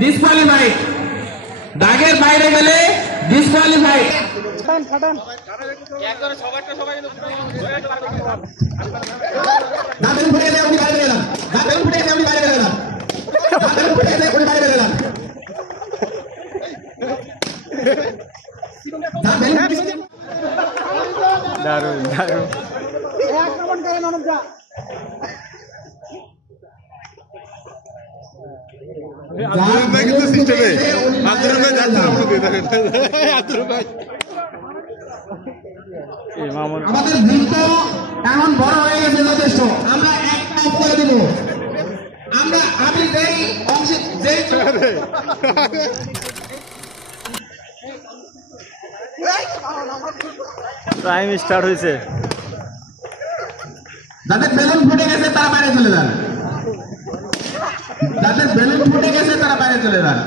Disqualified. দাগের বাইরে গেলে ডিসকোয়ালিফাইড। দারুণ দারুণ কিন্তু সিস্টেমে আব্দুল ভাই যাচ্ছে আব্দুল ভাই আমাদের বৃত্ত এখন বড় হয়ে গেছে যথেষ্ট। আমরা এক কাজ করে দিব। আমরা আমি যেই অংশে যেই টাইম স্টার্ট হয়েছে। যাদের বেলুন ফুটে গেছে তারা বাইরে চলে যান। যাদের বেলুন ফুটে গেছে তারা বাইরে চলে যান।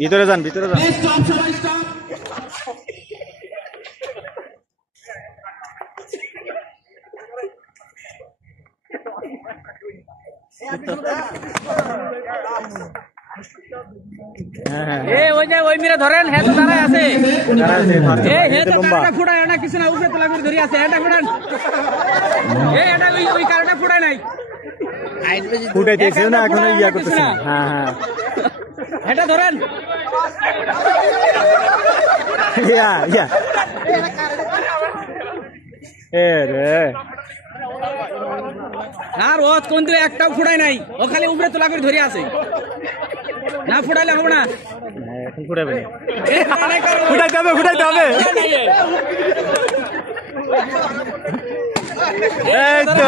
ভিতরে যান, ভিতরে যান। ওই মেরে ধরেন, হ্যাঁ তো দাঁড়ায় আছে। ফুটায় না কিছু না, উপরে তোলা করে ধরে আছে। এটা ফুটান, এটা ওই কারণটা ফুটায় নাই, ফুটাইতেছে না এখন, ইয়া করতেছে। হ্যাঁ হ্যাঁ, এটা ধরেন। ইয়া ইয়া এ রে, আর ও কোন দিকে একটাও ফুটায় নাই, ও খালি উপরে তোলা করে ধরে আছে। না ফুটাইলে হবে না, এখন ফুটাবে, ফুটাইতে হবে, ফুটাইতে হবে। এই তো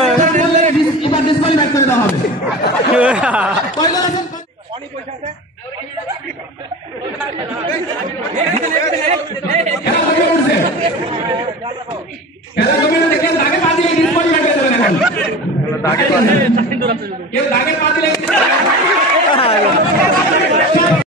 এবার ডিসকোয়ালিফাইড করে দেওয়া হবে। দাগে